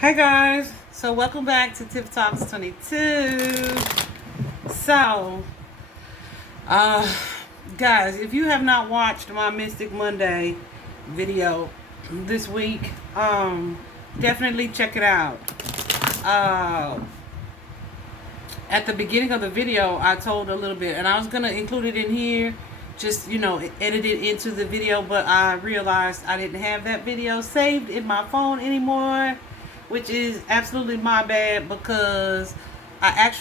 Hey guys, so welcome back to Tip Talks 22. So, uh, guys, if you have not watched my Mystic Monday video this week, definitely check it out. Uh, at the beginning of the video, I told a little bit, and I was gonna include it in here, just edit it into the video, but I realized I didn't have that video saved in my phone anymore, which is absolutely my bad because I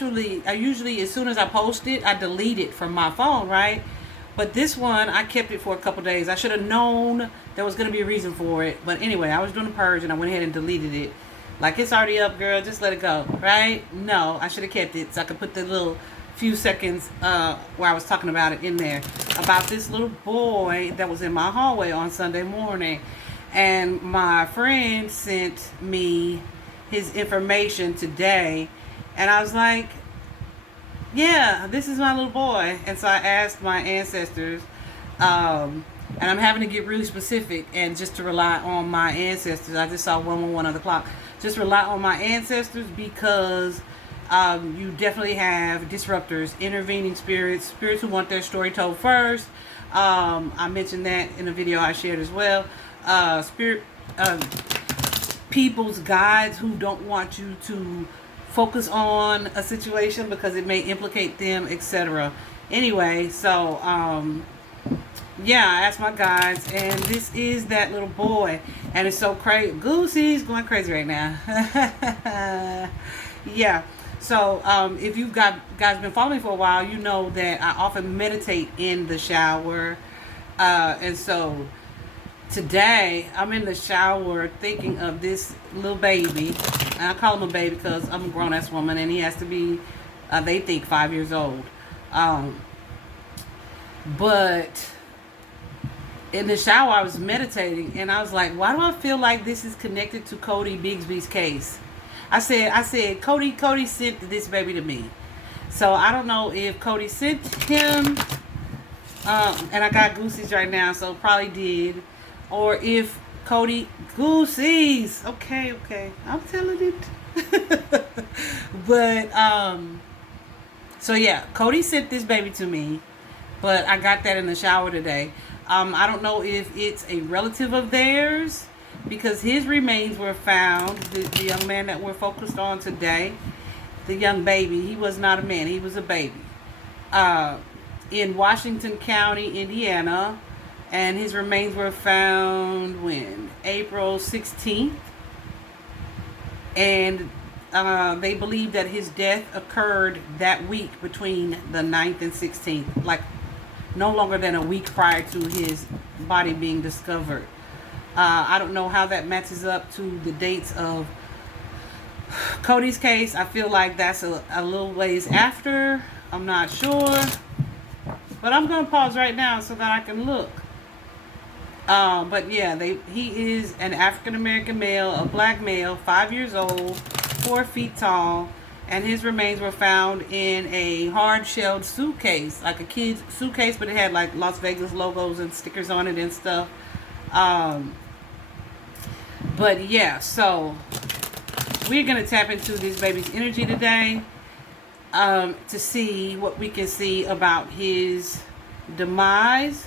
usually, as soon as I post it, I delete it from my phone, right? But this one, I kept it for a couple days. I should have known there was going to be a reason for it. But anyway, I was doing a purge and I went ahead and deleted it. Like, it's already up, girl. Just let it go, right? No, I should have kept it so I could put the little few seconds where I was talking about it in there. About this little boy that was in my hallway on Sunday morning. And my friend sent me his information today. And I was like, yeah, this is my little boy. And so I asked my ancestors. And I'm having to get really specific and just to rely on my ancestors. I just saw 111 on the clock. Just rely on my ancestors because you definitely have disruptors, intervening spirits who want their story told first. I mentioned that in a video I shared as well. People's guides who don't want you to focus on a situation because it may implicate them, etc. Anyway, so yeah, I asked my guides, and this is that little boy, and it's so crazy. Goosey's going crazy right now. Yeah. So if you've guys been following me for a while, you know that I often meditate in the shower, and so today I'm in the shower thinking of this little baby, and I call him a baby because I'm a grown-ass woman, and he has to be, they think, 5 years old. But in the shower, I was meditating, and I was like, why do I feel like this is connected to Cody Bigsby's case? I said, Cody sent this baby to me. So I don't know if Cody sent him, and I got Goosey's right now, so probably did. Or if Cody, Goosey's, okay, I'm telling it. But, so yeah, Cody sent this baby to me, but I got that in the shower today. I don't know if it's a relative of theirs, because his remains were found, the young man that we're focused on today, the young baby, he was not a man, he was a baby, in Washington County, Indiana, and his remains were found when? April 16th, and they believe that his death occurred that week between the 9th and 16th, like no longer than a week prior to his body being discovered. I don't know how that matches up to the dates of Cody's case. I feel like that's a little ways after. I'm not sure. But I'm going to pause right now so that I can look. But yeah, he is an African-American male, a black male, 5 years old, 4 feet tall. And his remains were found in a hard-shelled suitcase, like a kid's suitcase, but it had like Las Vegas logos and stickers on it and stuff. But yeah, so we're going to tap into this baby's energy today to see what we can see about his demise,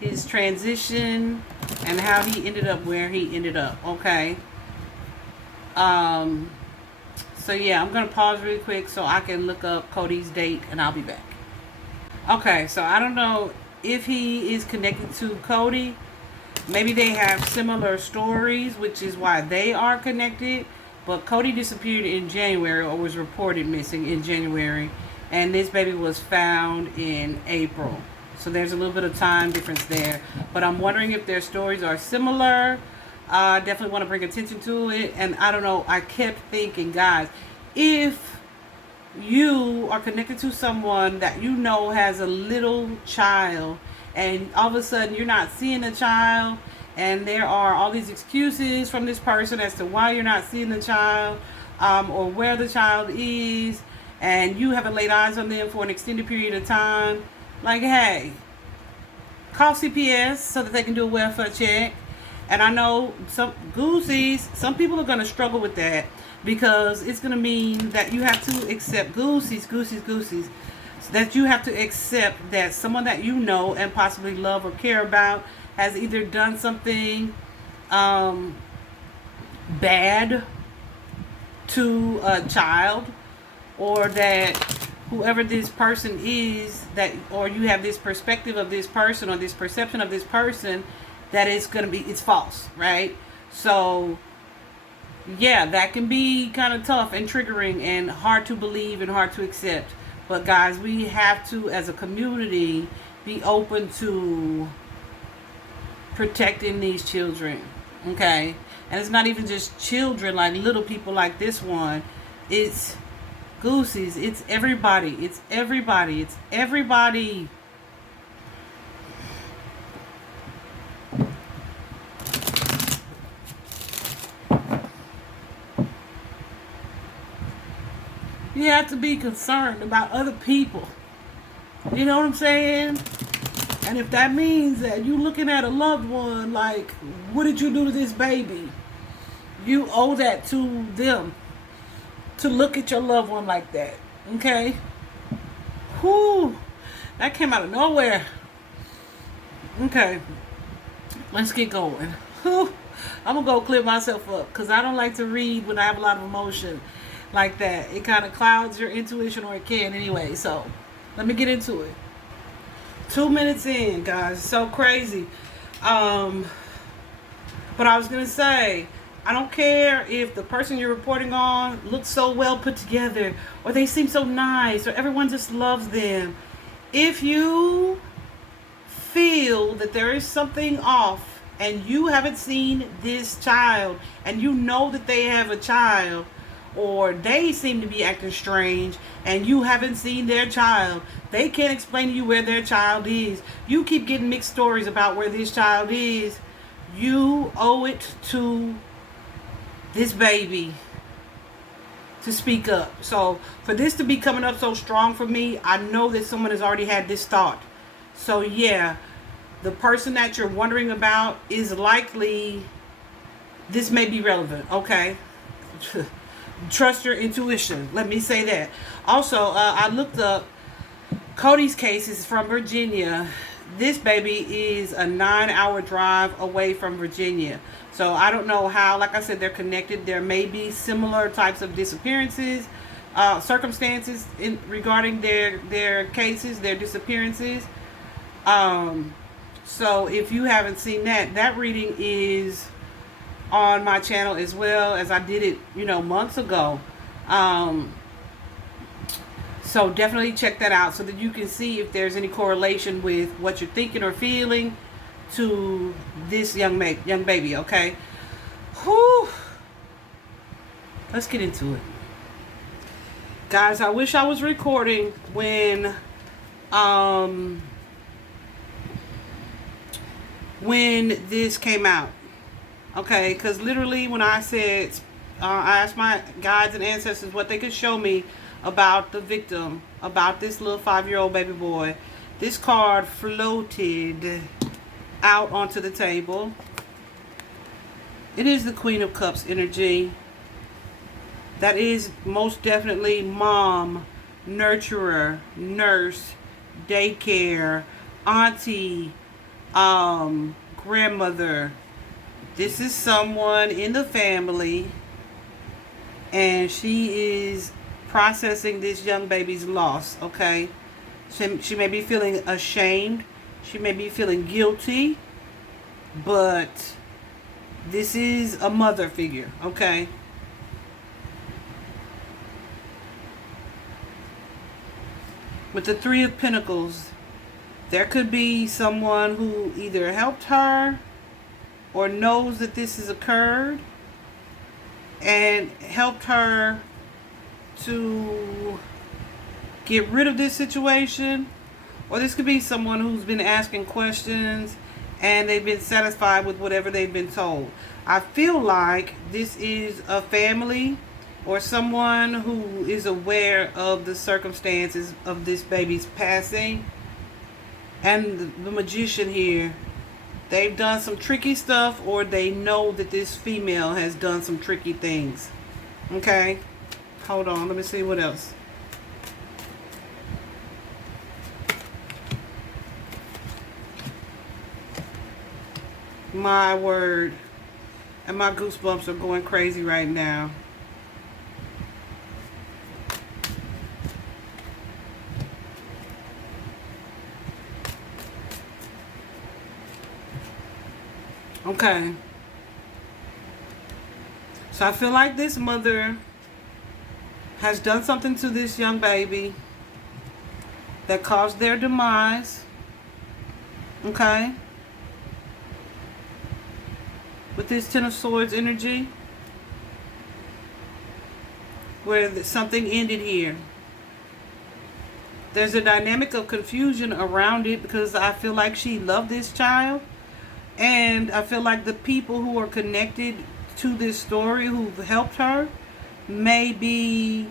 his transition, and how he ended up where he ended up, okay? So yeah, I'm going to pause really quick so I can look up Cody's date, and I'll be back. Okay, so I don't know if he is connected to Cody. Maybe they have similar stories, which is why they are connected. But Cody disappeared in January, or was reported missing in January. And this baby was found in April. So there's a little bit of time difference there. But I'm wondering if their stories are similar. I definitely want to bring attention to it. And I don't know, I kept thinking, guys, if you are connected to someone that you know has a little child, and all of a sudden you're not seeing the child, and there are all these excuses from this person as to why you're not seeing the child, or where the child is, and you haven't laid eyes on them for an extended period of time, like, hey, call CPS so that they can do a welfare check. And I know some goosies, some people are going to struggle with that because it's going to mean that you have to accept goosies, that you have to accept that someone that you know and possibly love or care about has either done something bad to a child, or that whoever this person is, that, or you have this perspective of this person or this perception of this person, that it's going to be, it's false, right? So yeah, that can be kind of tough and triggering and hard to believe and hard to accept. But guys, we have to, as a community, be open to protecting these children, okay? And it's not even just children, like little people like this one. It's goosies. It's everybody. It's everybody. It's everybody. You have to be concerned about other people. You know what I'm saying? And if that means that you looking at a loved one like, what did you do to this baby? You owe that to them to look at your loved one like that. Okay? Whew. That came out of nowhere. Okay. Let's get going. Whew. I'm going to go clear myself up because I don't like to read when I have a lot of emotion like that. It kind of clouds your intuition, or it can anyway. So let me get into it. 2 minutes in, guys. It's so crazy. But I was gonna say, I don't care if the person you're reporting on looks so well put together, or they seem so nice, or everyone just loves them. If you feel that there is something off and you haven't seen this child and you know that they have a child, or they seem to be acting strange and you haven't seen their child, they can't explain to you where their child is, you keep getting mixed stories about where this child is, you owe it to this baby to speak up. So for this to be coming up so strong for me, I know that someone has already had this thought. So yeah, the person that you're wondering about is likely, this may be relevant, okay? Trust your intuition. Let me say that. Also, I looked up Cody's case. Is from Virginia. This baby is a 9-hour drive away from Virginia. So I don't know how, like I said, they're connected. There may be similar types of disappearances, circumstances regarding their cases, their disappearances. So if you haven't seen that reading is on my channel as well, as I did it, months ago. So definitely check that out so that you can see if there's any correlation with what you're thinking or feeling to this young baby, okay? Whew. Let's get into it. Guys, I wish I was recording when this came out. Okay, because literally when I said, I asked my guides and ancestors what they could show me about the victim, about this little 5-year-old baby boy, this card floated out onto the table. It is the Queen of Cups energy. That is most definitely mom, nurturer, nurse, daycare, auntie, grandmother. This is someone in the family, and she is processing this young baby's loss, okay? She may be feeling ashamed. She may be feeling guilty, but this is a mother figure, okay? With the 3 of Pentacles, there could be someone who either helped her or knows that this has occurred and helped her to get rid of this situation. Or this could be someone who's been asking questions and they've been satisfied with whatever they've been told. I feel like this is a family or someone who is aware of the circumstances of this baby's passing. And the magician here, They've done some tricky stuff, or they know that this female has done some tricky things. Okay? Hold on. Let me see what else. My word. And my goosebumps are going crazy right now. Okay. So I feel like this mother has done something to this young baby that caused their demise. Okay. With this Ten of Swords energy, where something ended here. There's a dynamic of confusion around it, because I feel like she loved this child. And I feel like the people who are connected to this story, who've helped her, may be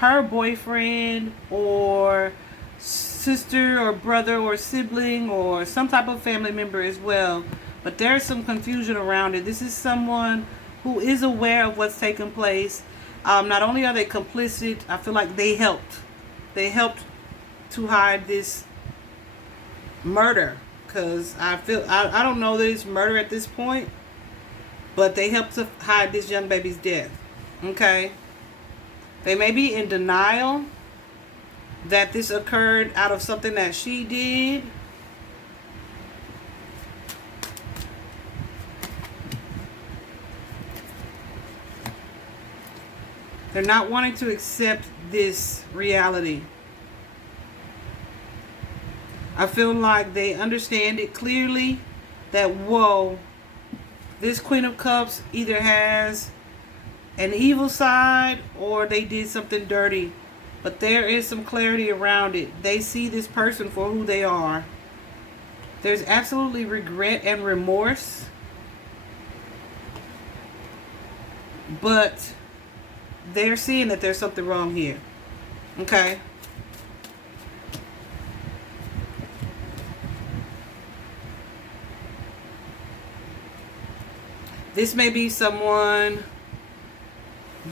her boyfriend or sister or brother or sibling or some type of family member as well. But there's some confusion around it. This is someone who is aware of what's taking place. Not only are they complicit, I feel like they helped. They helped to hide this murder. Because I don't know that it's murder at this point. But they helped to hide this young baby's death. Okay? They may be in denial that this occurred out of something that she did. They're not wanting to accept this reality. I feel like they understand it clearly that, whoa, this Queen of Cups either has an evil side or they did something dirty. But there is some clarity around it. They see this person for who they are. There's absolutely regret and remorse. But they're seeing that there's something wrong here. Okay? This may be someone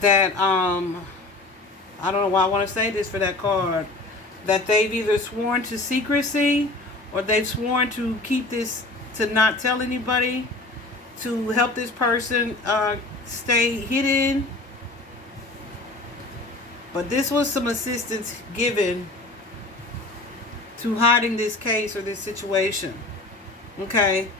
that, I don't know why I want to say this for that card, that they've either sworn to secrecy or they've sworn to keep this, to not tell anybody, to help this person stay hidden. But this was some assistance given to hiding this case or this situation. Okay?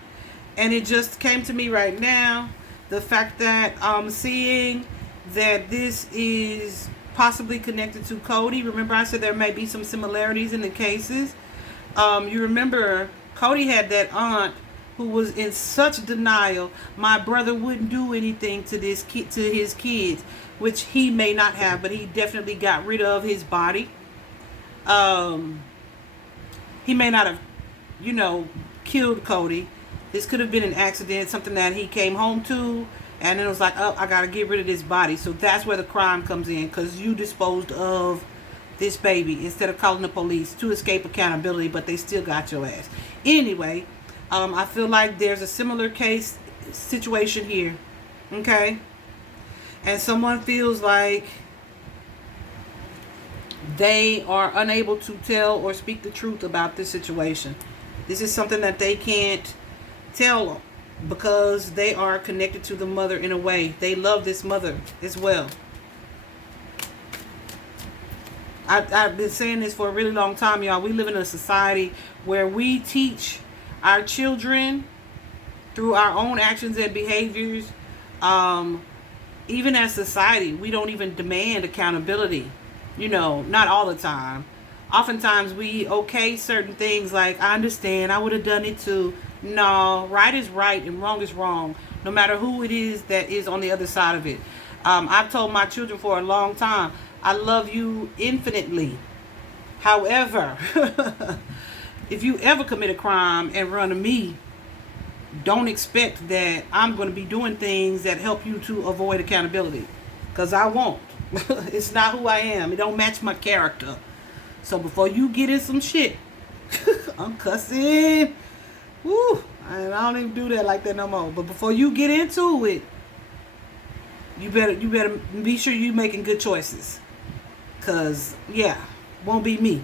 And it just came to me right now, the fact that I'm seeing that this is possibly connected to Cody. Remember I said there may be some similarities in the cases. You remember Cody had that aunt who was in such denial. My brother wouldn't do anything to this kid, to his kids, which he may not have, but he definitely got rid of his body. He may not have, killed Cody. This could have been an accident, something that he came home to, and it was like, oh, I got to get rid of this body. So that's where the crime comes in, because you disposed of this baby instead of calling the police to escape accountability, but they still got your ass. Anyway, I feel like there's a similar case situation here. Okay? And someone feels like they are unable to tell or speak the truth about this situation. This is something that they can't tell because they are connected to the mother in a way. They love this mother as well. I've been saying this for a really long time, y'all. We live in a society where we teach our children through our own actions and behaviors. Even as society, we don't even demand accountability. Not all the time. Oftentimes we okay certain things like, I understand, I would have done it too. No, right is right and wrong is wrong, no matter who it is that is on the other side of it. I've told my children for a long time, I love you infinitely. However, if you ever commit a crime and run to me, don't expect that I'm going to be doing things that help you to avoid accountability. Because I won't. It's not who I am. It don't match my character. So before you get in some shit, I'm cussing. Woo, And I don't even do that like that no more. But before you get into it, you better be sure you making good choices. Cause yeah, won't be me.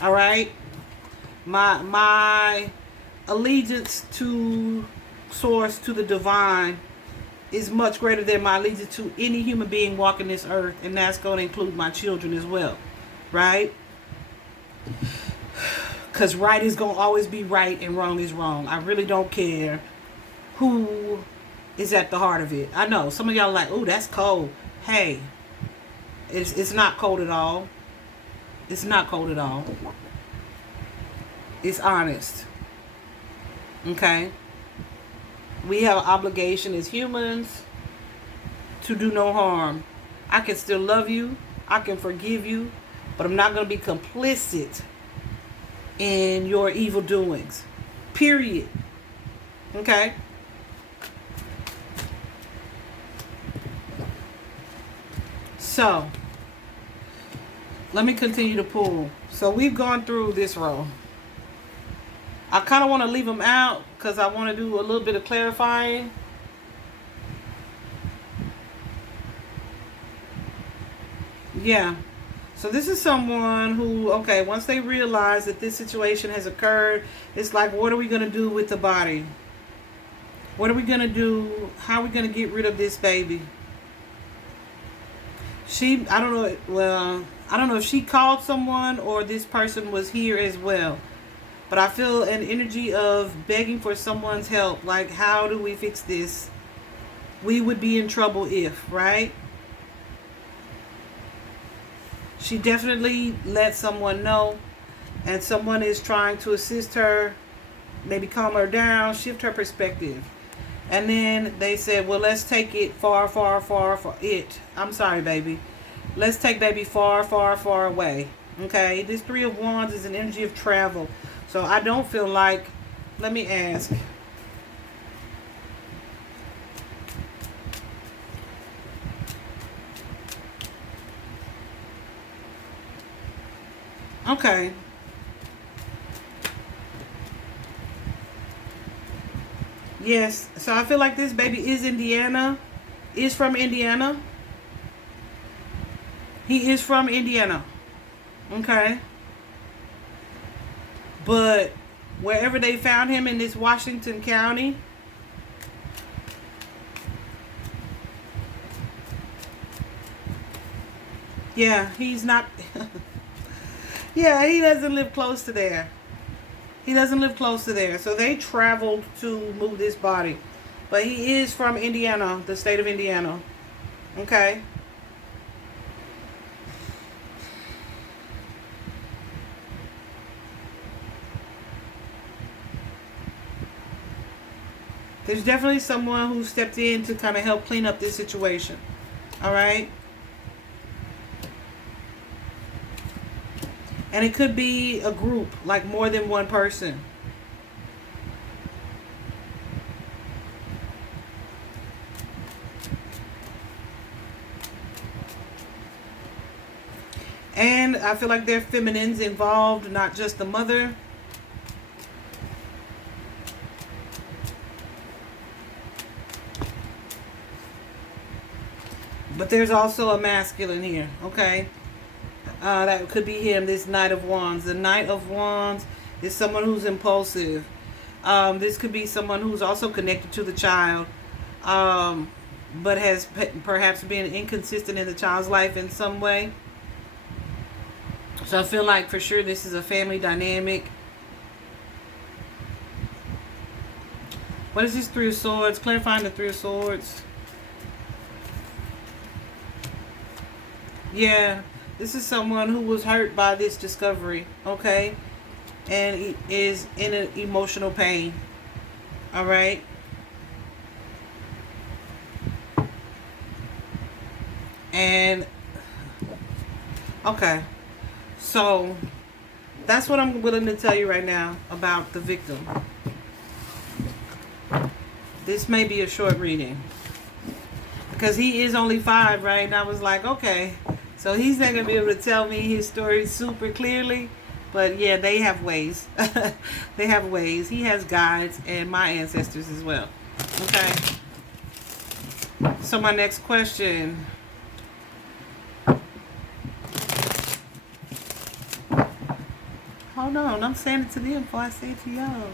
All right. My allegiance to source, to the divine, is much greater than my allegiance to any human being walking this earth, and that's going to include my children as well, right? Because right is going to always be right and wrong is wrong. I really don't care who is at the heart of it. I know some of y'all are like, oh, that's cold. Hey, it's not cold at all. It's not cold at all. It's honest. Okay? We have an obligation as humans to do no harm. I can still love you. I can forgive you. But I'm not going to be complicit in your evil doings. Period. Okay? So, let me continue to pull. So, we've gone through this row. I kind of want to leave them out because I want to do a little bit of clarifying. Yeah. So this is someone who, okay, once they realize that this situation has occurred, it's like, what are we going to do with the body? What are we going to do? How are we going to get rid of this baby? I don't know, well, I don't know if she called someone or this person was here as well. But I feel an energy of begging for someone's help. Like, how do we fix this? We would be in trouble if, right? She definitely let someone know. And someone is trying to assist her. Maybe calm her down. Shift her perspective. And then they said, well, let's take it far, far, far, far. I'm sorry, baby. Let's take baby far, far, far away. Okay? This Three of Wands is an energy of travel. So I don't feel like, let me ask. Okay. Yes. So I feel like this baby is from Indiana. He is from Indiana. Okay. But wherever they found him in this Washington County, yeah, he's not, yeah, he doesn't live close to there. He doesn't live close to there. So they traveled to move this body. But he is from Indiana, the state of Indiana. Okay. There's definitely someone who stepped in to kind of help clean up this situation. All right? And it could be a group, like more than one person. And I feel like there are feminines involved, not just the mother. But there's also a masculine here, okay? That could be him, this Knight of Wands. The Knight of Wands is someone who's impulsive. This could be someone who's also connected to the child, but has perhaps been inconsistent in the child's life in some way. So I feel like for sure this is a family dynamic. What is this Three of Swords? Clarifying the Three of Swords. Yeah, this is someone who was hurt by this discovery, okay? And he is in an emotional pain, all right? And, okay, so that's what I'm willing to tell you right now about the victim. This may be a short reading. Because he is only 5, right? And I was like, okay. So he's not going to be able to tell me his story super clearly. But yeah, they have ways. They have ways. He has guides and my ancestors as well. Okay. So my next question. Hold on, I'm saying it to them before I say it to y'all.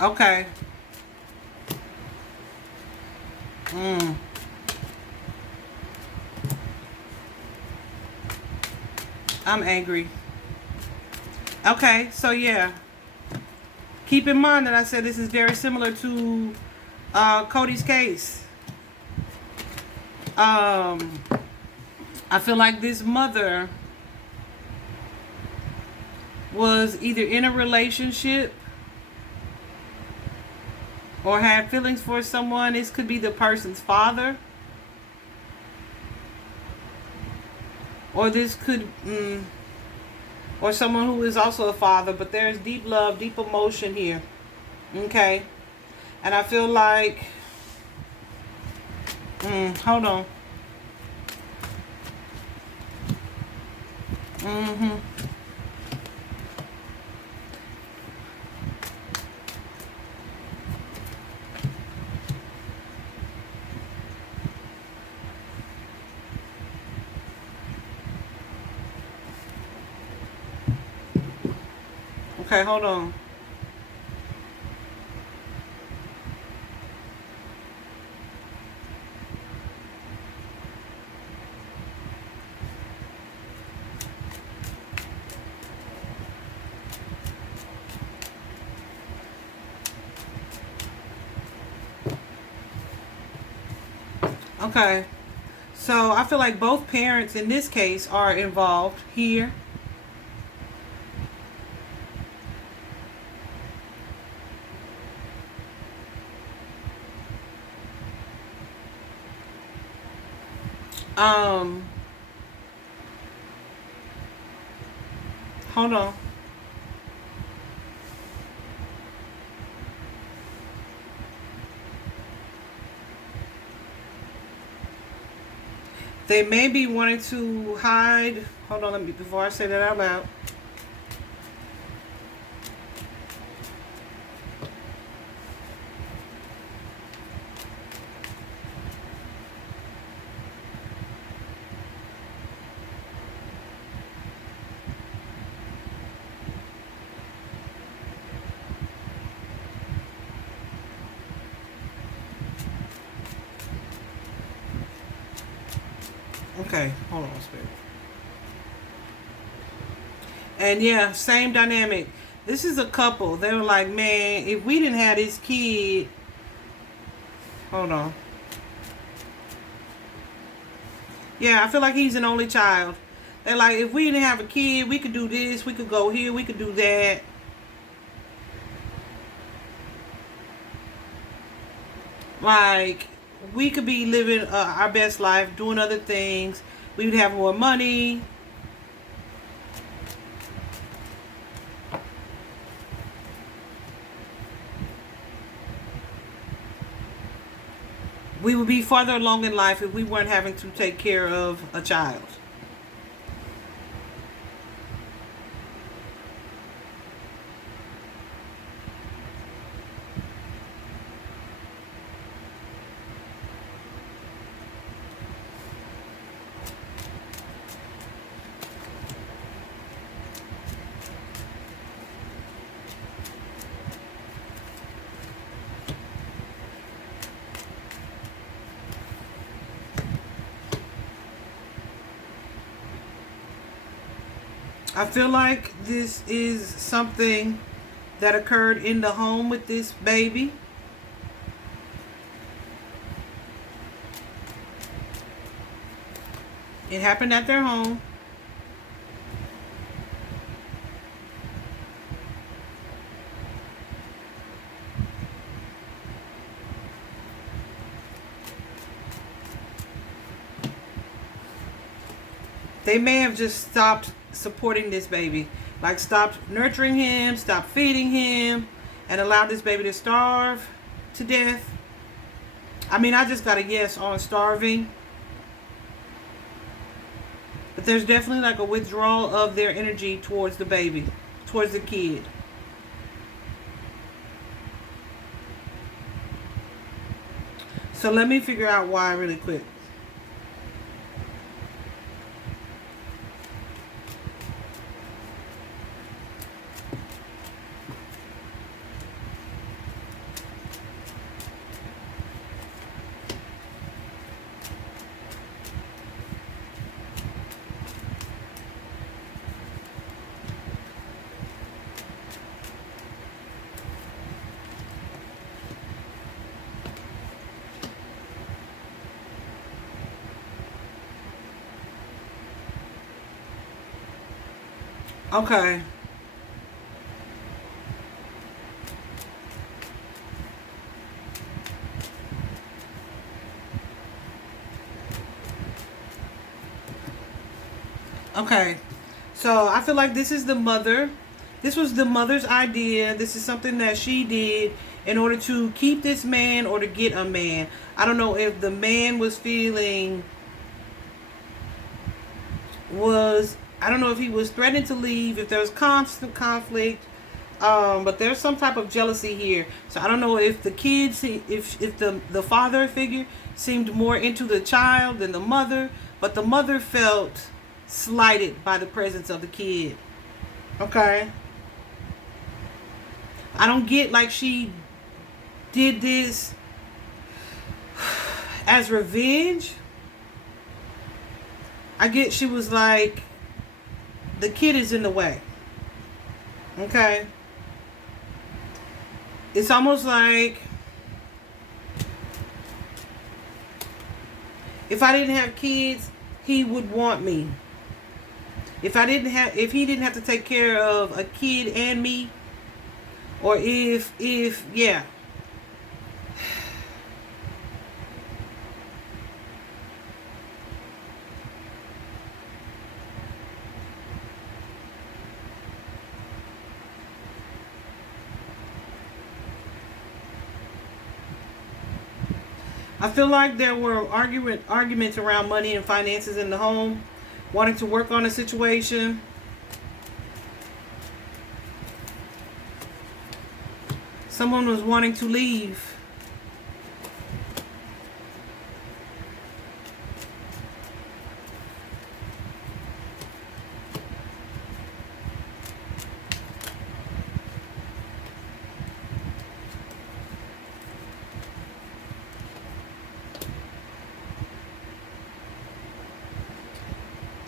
Okay. I'm angry. Okay, so yeah. Keep in mind that I said this is very similar to Cody's case. I feel like this mother was either in a relationship or had feelings for someone. This could be the person's father. Or this could, or someone who is also a father, but there's deep love, deep emotion here. Okay. And I feel like, hold on. Okay, hold on. Okay. So I feel like both parents in this case are involved here. Hold on. They may be wanting to hide. Hold on, let me, before I say that out loud. Okay, hold on, Spirit. And yeah, same dynamic. This is a couple. They were like, man, if we didn't have this kid, hold on. Yeah, I feel like he's an only child. They're like, if we didn't have a kid, we could do this, we could go here, we could do that. Like, we could be living our best life, doing other things. We would have more money. We would be farther along in life if we weren't having to take care of a child. I feel like this is something that occurred in the home with this baby. It happened at their home. they may have just stopped supporting this baby. Like stopped nurturing him, stopped feeding him, and allowed this baby to starve to death. I mean, I just got a yes on starving. But there's definitely like a withdrawal of their energy towards the baby, towards the kid. So let me figure out why really quick. Okay. Okay. So I feel like this is the mother. This was the mother's idea. This is something that she did in order to keep this man or to get a man. I don't know if the man was feeling I don't know if he was threatening to leave, if there was constant conflict, but there's some type of jealousy here. So I don't know if the kids, if the father figure seemed more into the child than the mother, but the mother felt slighted by the presence of the kid. Okay. I don't get like she did this as revenge. I get she was like, the kid is in the way. Okay. It's almost like if I didn't have kids, he would want me. If he didn't have to take care of a kid and me, or yeah. I feel like there were arguments around money and finances in the home, wanting to work on a situation. Someone was wanting to leave.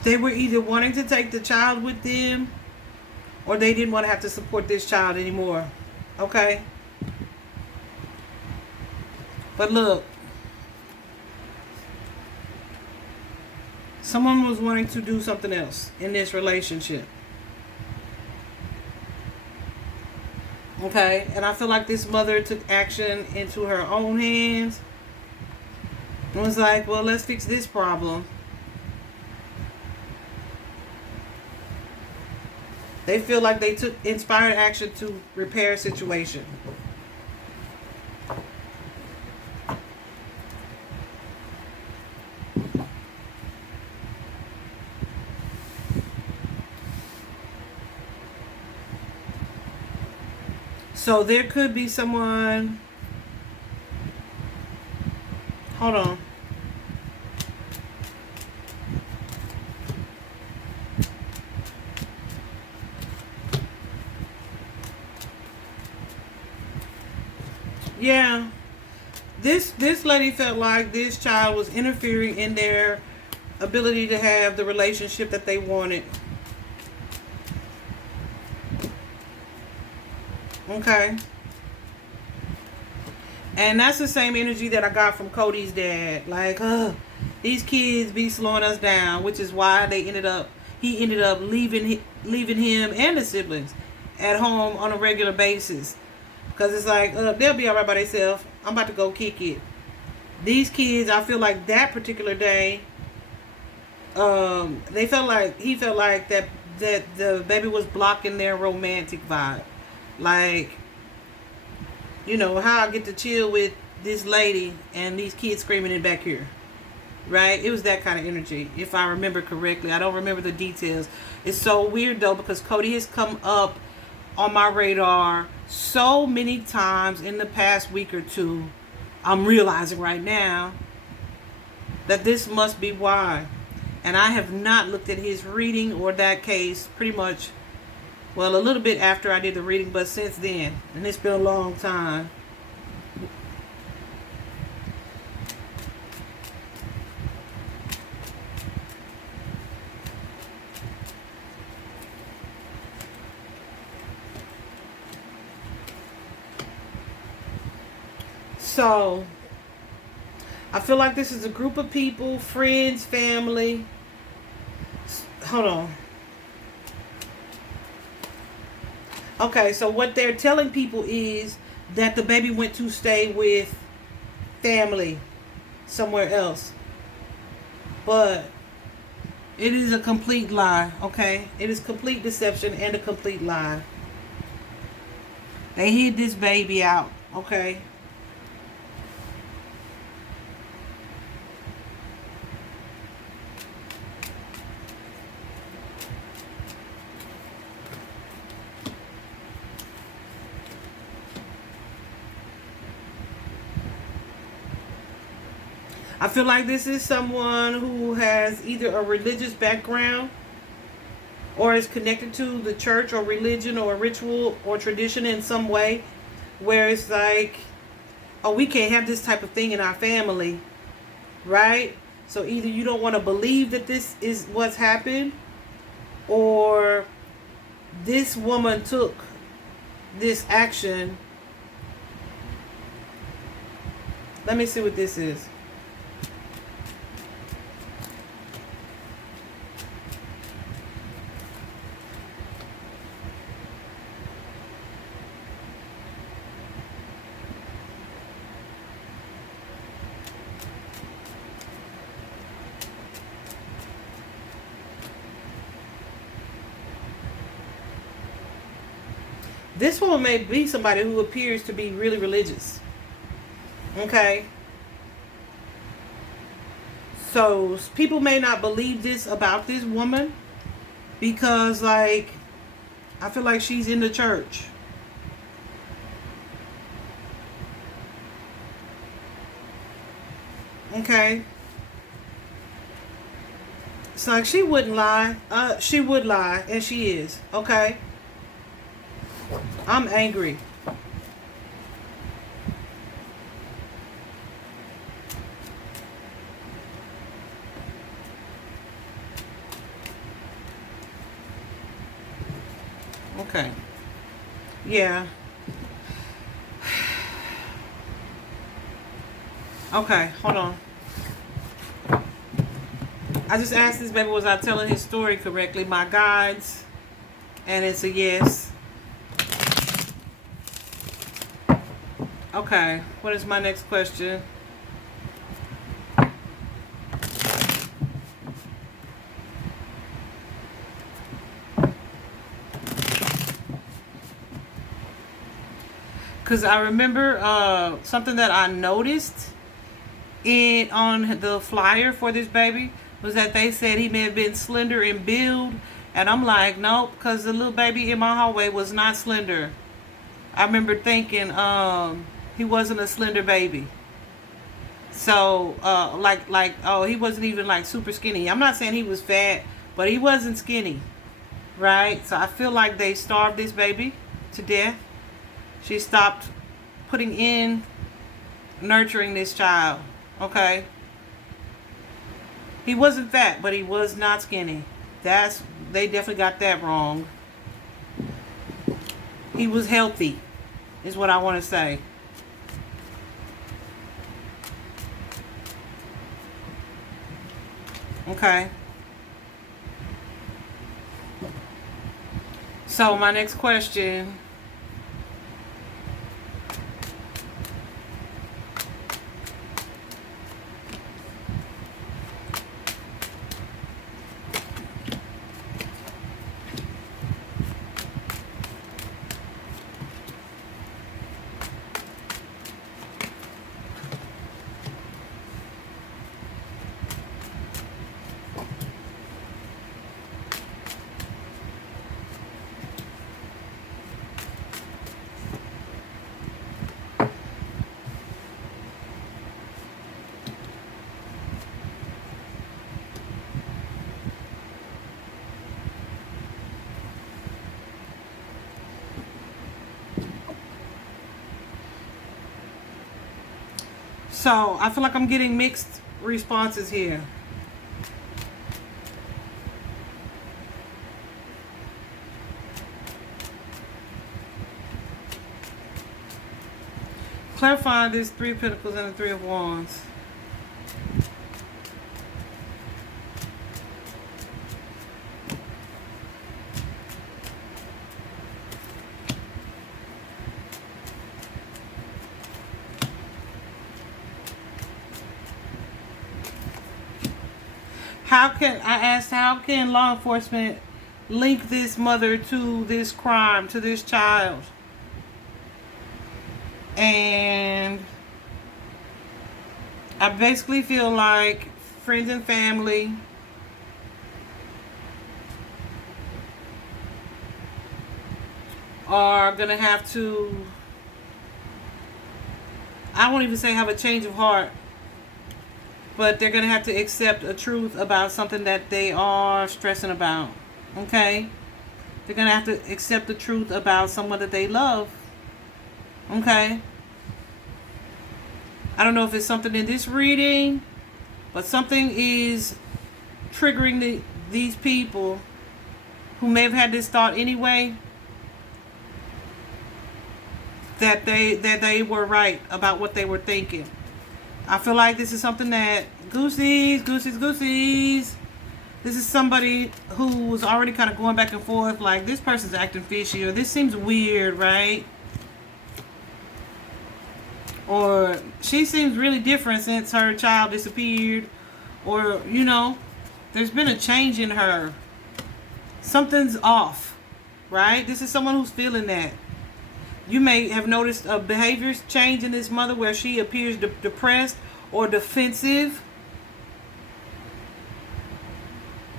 They were either wanting to take the child with them, or they didn't want to have to support this child anymore. Okay? But look, someone was wanting to do something else in this relationship. Okay? And I feel like this mother took action into her own hands and was like, well, let's fix this problem. They feel like they took inspired action to repair a situation. So there could be someone. Hold on. Yeah, this lady felt like this child was interfering in their ability to have the relationship that they wanted. Okay. And that's the same energy that I got from Cody's dad. Like, these kids be slowing us down, which is why he ended up leaving him and the siblings at home on a regular basis. Because it's like, they'll be all right by themselves. I'm about to go kick it. These kids, I feel like that particular day, They felt like he felt like that the baby was blocking their romantic vibe. Like, you know, how I get to chill with this lady and these kids screaming in back here. Right? It was that kind of energy, if I remember correctly. I don't remember the details. It's so weird though, because Cody has come up on my radar so many times in the past week or two. I'm realizing right now that this must be why. And I have not looked at his reading or that case pretty much, well, a little bit after I did the reading, but since then. And it's been a long time. So, I feel like this is a group of people, friends, family. Hold on. Okay, so what they're telling people is that the baby went to stay with family somewhere else. But it is a complete lie, okay? It is complete deception and a complete lie. They hid this baby out, okay? I feel like this is someone who has either a religious background or is connected to the church or religion or ritual or tradition in some way, where it's like, oh, we can't have this type of thing in our family, right? So either you don't want to believe that this is what's happened, or this woman took this action. Let me see what this is. This woman may be somebody who appears to be really religious. Okay? So people may not believe this about this woman because, like, I feel like she's in the church. Okay? It's like she wouldn't lie. She would lie, and she is. Okay? I'm angry. Okay. Yeah. Okay, hold on. I just asked this baby, was I telling his story correctly? My guides. And it's a yes. Okay, what is my next question? Because I remember something that I noticed on the flyer for this baby was that they said he may have been slender in build. And I'm like, nope, because the little baby in my hallway was not slender. I remember thinking he wasn't a slender baby. So, oh, he wasn't even like super skinny. I'm not saying he was fat, but he wasn't skinny, right? So I feel like they starved this baby to death. She stopped putting in nurturing this child, okay? He wasn't fat, but he was not skinny. They definitely got that wrong. He was healthy, is what I want to say. Okay. So my next question. So I feel like I'm getting mixed responses here. Clarify this Three of Pentacles and the Three of Wands. How can law enforcement link this mother to this crime, to this child? And I basically feel like friends and family are going to have to, I won't even say have a change of heart, but they're going to have to accept a truth about something that they are stressing about. Okay? They're going to have to accept the truth about someone that they love. Okay? I don't know if it's something in this reading, but something is triggering these people who may have had this thought anyway, that they were right about what they were thinking. I feel like this is something that goosies. This is somebody who was already kind of going back and forth, like this person's acting fishy, or this seems weird, right? Or she seems really different since her child disappeared. Or, you know, there's been a change in her. Something's off, right? This is someone who's feeling that. You may have noticed a behavior change in this mother where she appears depressed or defensive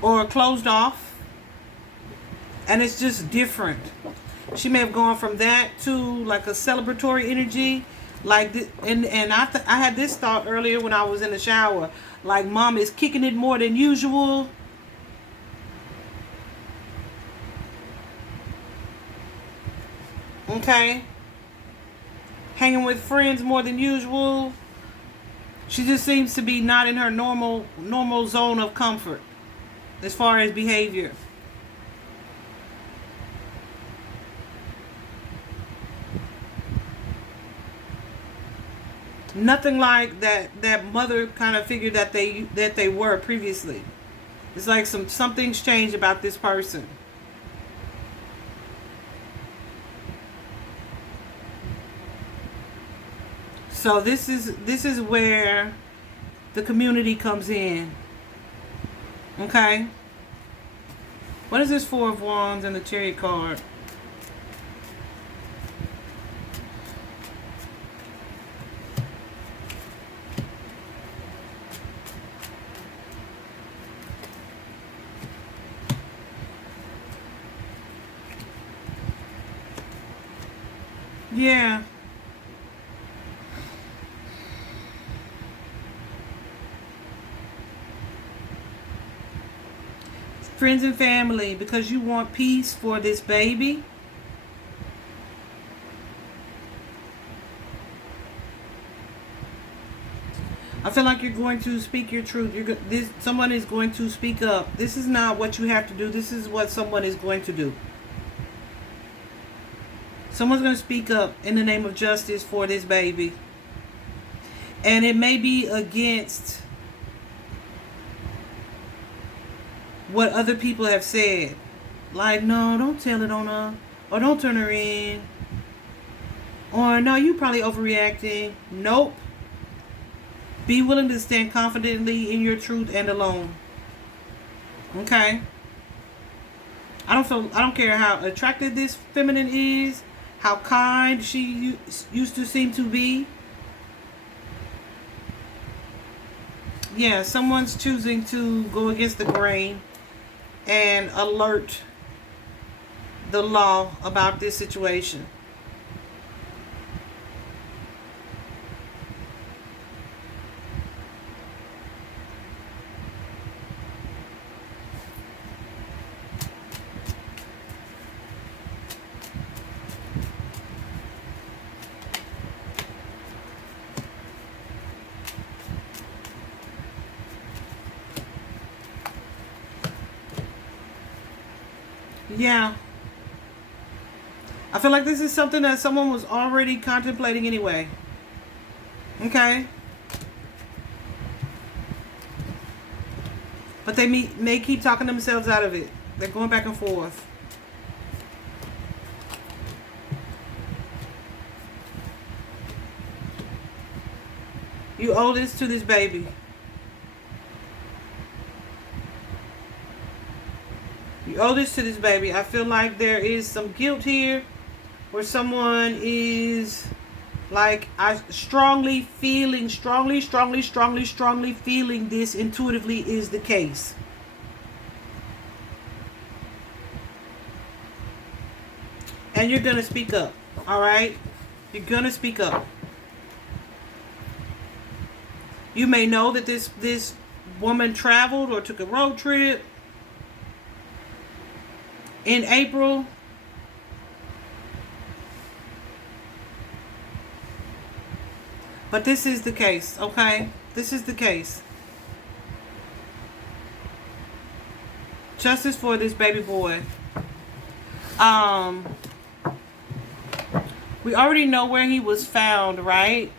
or closed off. And it's just different. She may have gone from that to like a celebratory energy. Like this, and I had this thought earlier when I was in the shower. Like mom is kicking it more than usual. Okay. Hanging with friends more than usual. She just seems to be not in her normal zone of comfort as far as behavior. Nothing like that mother kind of figured that they were previously. It's like something's changed about this person. So this is where the community comes in. Okay? What is this Four of Wands and the Chariot card? Yeah. Friends and family, because you want peace for this baby. I feel like you're going to speak your truth. Someone is going to speak up. This is not what you have to do. This is what someone is going to do. Someone's going to speak up in the name of justice for this baby. And it may be against what other people have said. Like, no, don't tell it on her. Or don't turn her in. Or, no, you probably overreacting. Nope. Be willing to stand confidently in your truth and alone. Okay? I don't care how attractive this feminine is, how kind she used to seem to be. Yeah, someone's choosing to go against the grain and alert the law about this situation. Yeah. I feel like this is something that someone was already contemplating anyway. Okay? But they may keep talking themselves out of it. They're going back and forth. You owe this to this baby. You owe this to this baby. I feel like there is some guilt here where someone is like, I strongly feeling this intuitively is the case. And you're going to speak up. All right? You're going to speak up. You may know that this woman traveled or took a road trip in April. But this is the case, okay? This is the case. Justice for this baby boy. We already know where he was found, right?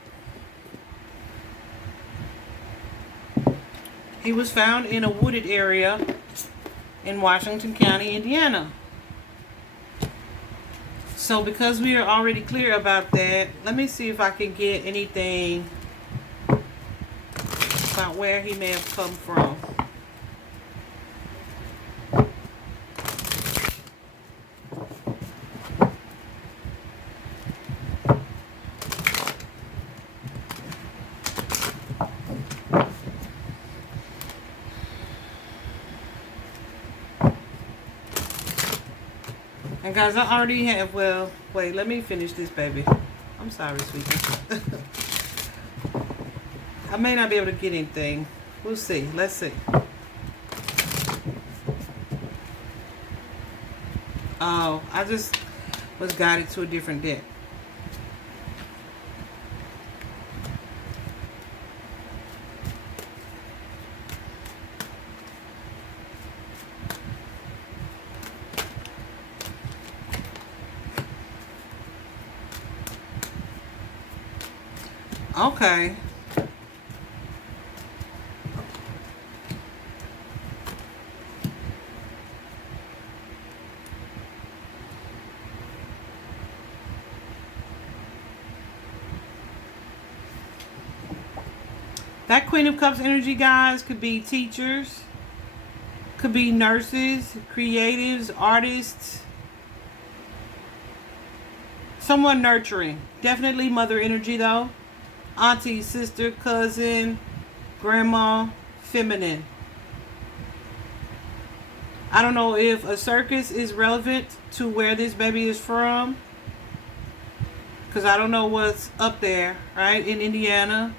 He was found in a wooded area in Washington County, Indiana. So because we are already clear about that, let me see if I can get anything about where he may have come from. And guys, I already have, well, wait, let me finish this, baby. I'm sorry, sweetie. I may not be able to get anything. We'll see. Let's see. Oh, I just was guided to a different deck. Okay. That Queen of Cups energy, guys, could be teachers, could be nurses, creatives, artists, someone nurturing. Definitely mother energy, though. Auntie, sister, cousin, grandma, feminine. I don't know if a circus is relevant to where this baby is from, because I don't know what's up there, right, in Indiana.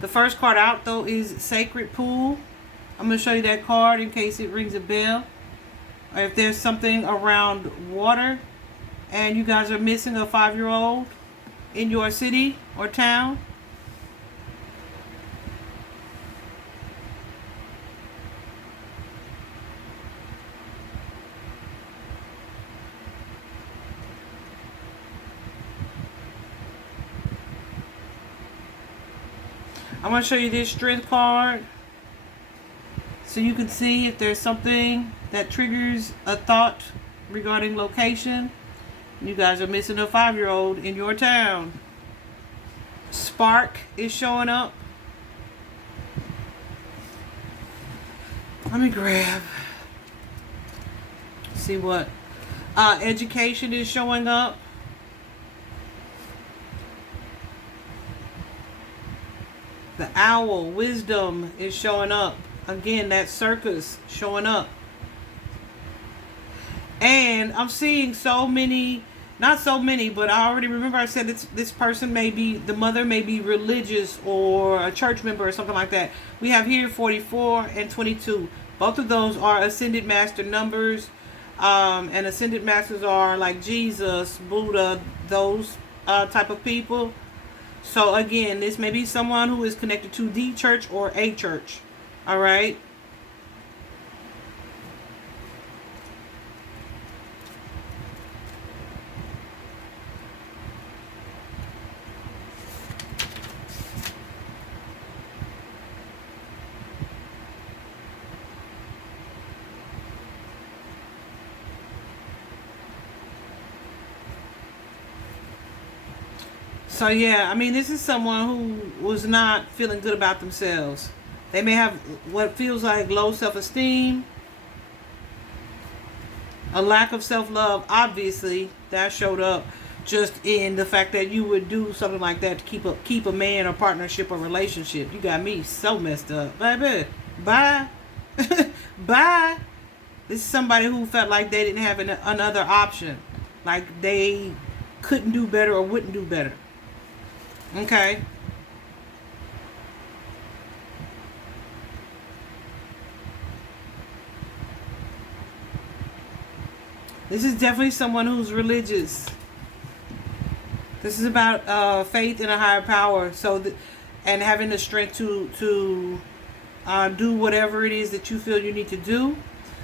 The first card out, though, is Sacred Pool. I'm going to show you that card in case it rings a bell. Or if there's something around water and you guys are missing a 5-year-old in your city or town. I'm going to show you this Strength card so you can see if there's something that triggers a thought regarding location. You guys are missing a 5-year-old in your town. Spark is showing up. Let me grab. See what. Education is showing up. The owl, wisdom, is showing up. Again, that circus showing up. And I'm seeing so many, not so many, but I already remember I said this person may be, the mother may be religious or a church member or something like that. We have here 44 and 22. Both of those are ascended master numbers. And ascended masters are like Jesus, Buddha, those type of people. So again, this may be someone who is connected to the church or a church. All right. So yeah, I mean, this is someone who was not feeling good about themselves. They may have what feels like low self-esteem, a lack of self-love. Obviously, that showed up just in the fact that you would do something like that to keep a man or partnership or relationship. You got me so messed up, baby. Bye, bye. This is somebody who felt like they didn't have another option, like they couldn't do better or wouldn't do better. Okay. This is definitely someone who's religious. This is about faith in a higher power. And having the strength to do whatever it is that you feel you need to do.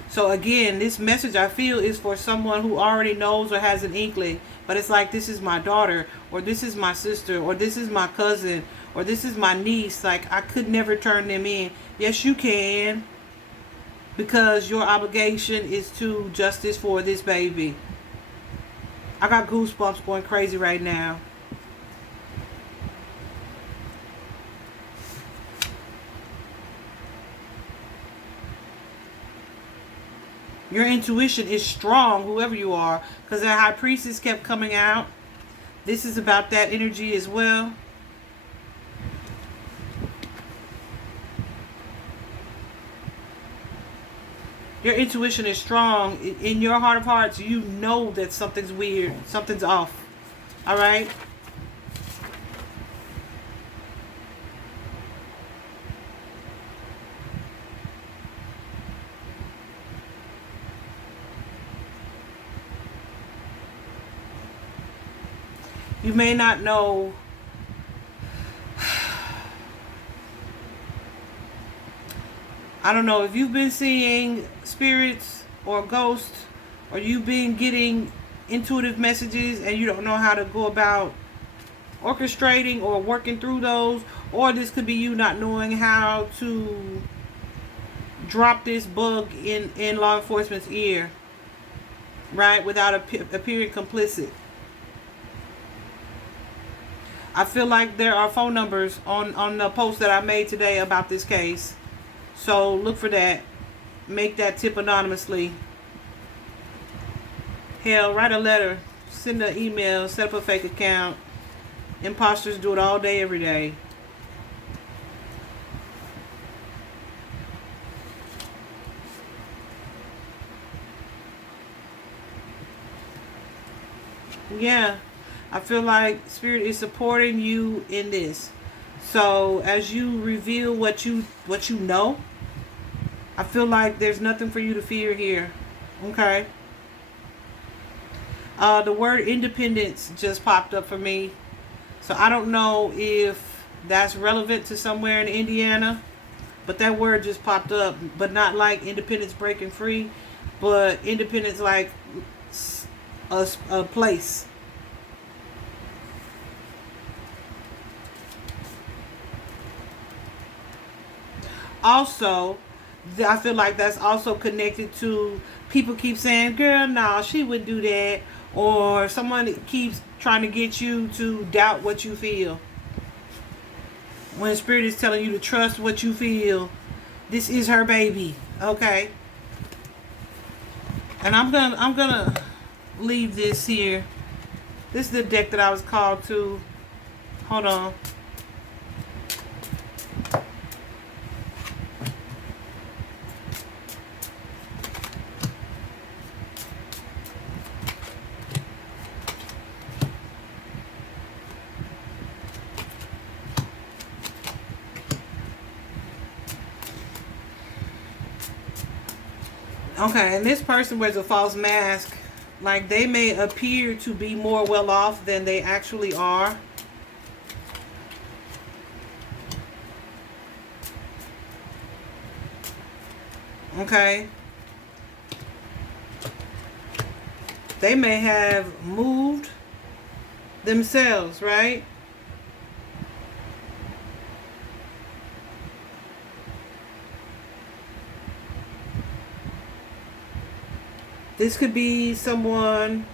So again, this message I feel is for someone who already knows or has an inkling. But it's like, this is my daughter, or this is my sister, or this is my cousin, or this is my niece. Like, I could never turn them in. Yes, you can. Because your obligation is to justice for this baby. I got goosebumps going crazy right now. Your intuition is strong, whoever you are, because that high priestess kept coming out. This is about that energy as well. Your intuition is strong. In your heart of hearts, you know that something's weird. Something's off. All right? You may not know. I don't know if you've been seeing spirits or ghosts, or you've been getting intuitive messages and you don't know how to go about orchestrating or working through those, or this could be you not knowing how to drop this bug in law enforcement's ear, right, without appearing complicit. I feel like there are phone numbers on the post that I made today about this case. So look for that. Make that tip anonymously. Hell, write a letter. Send an email. Set up a fake account. Imposters do it all day, every day. Yeah. I feel like Spirit is supporting you in this. So as you reveal what you know, I feel like there's nothing for you to fear here. Okay. The word independence just popped up for me. So I don't know if that's relevant to somewhere in Indiana, but that word just popped up. But not like independence breaking free, but independence like a place. Also, I feel like that's also connected to people keep saying, girl, no, she wouldn't do that. Or someone keeps trying to get you to doubt what you feel. When Spirit is telling you to trust what you feel, this is her baby. Okay. And I'm gonna leave this here. This is the deck that I was called to. Hold on. Okay, and this person wears a false mask. Like, they may appear to be more well off than they actually are. Okay. They may have moved themselves, right? This could be someone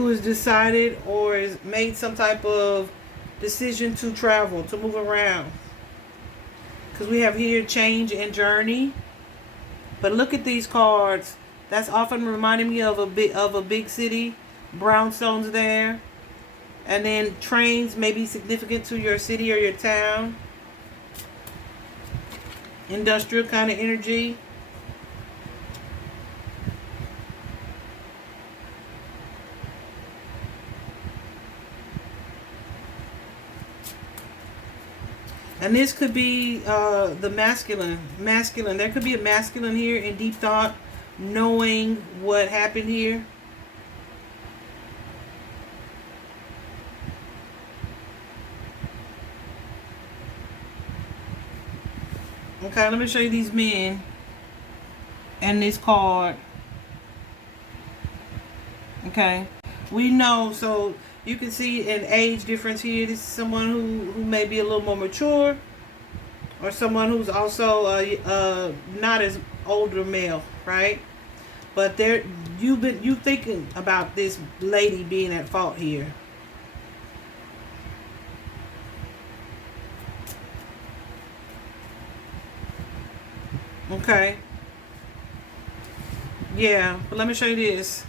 who has decided or has made some type of decision to travel, to move around. Because we have here change and journey. But look at these cards. That's often reminding me of a big city. Brownstones there. And then trains may be significant to your city or your town. Industrial kind of energy. And this could be the masculine. There could be a masculine here in deep thought, knowing what happened here. Okay, let me show you these men and this card. Okay, we know, so you can see an age difference here. This is someone who may be a little more mature, or someone who's also not as older male, right? But you thinking about this lady being at fault here. Okay. Yeah, but let me show you this.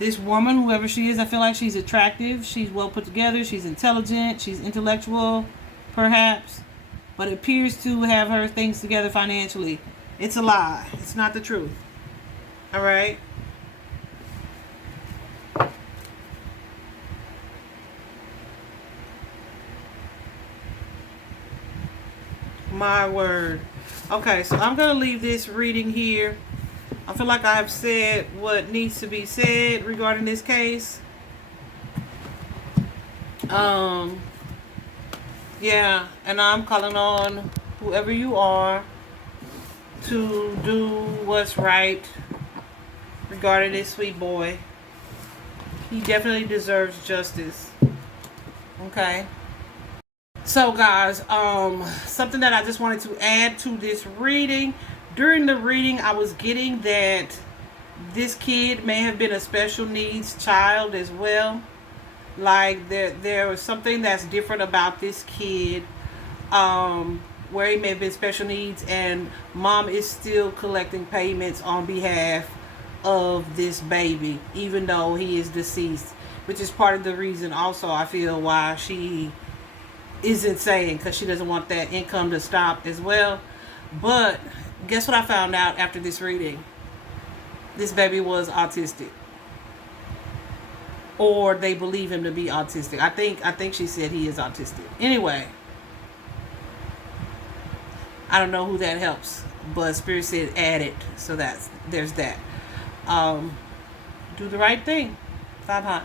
This woman, whoever she is, I feel like she's attractive. She's well put together. She's intelligent. She's intellectual, perhaps. But it appears to have her things together financially. It's a lie. It's not the truth. All right? My word. Okay, so I'm going to leave this reading here. I feel like I have said what needs to be said regarding this case. Yeah, and I'm calling on whoever you are to do what's right regarding this sweet boy. He definitely deserves justice. Okay. So guys, something that I just wanted to add to this reading. During the reading, I was getting that this kid may have been a special needs child as well. Like there was something that's different about this kid, where he may have been special needs, and mom is still collecting payments on behalf of this baby, even though he is deceased, which is part of the reason also I feel why she isn't saying, because she doesn't want that income to stop as well. But guess what I found out after this reading? This baby was autistic, or they believe him to be autistic. I think she said he is autistic. Anyway, I don't know who that helps, but Spirit said add it, so there's that. Do the right thing. Bye bye.